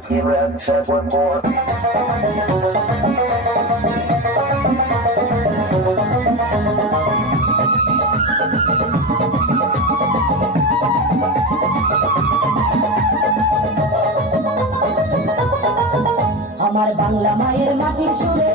and he ran and said one more. আমার বাংলা মায়ের মাটির সুরে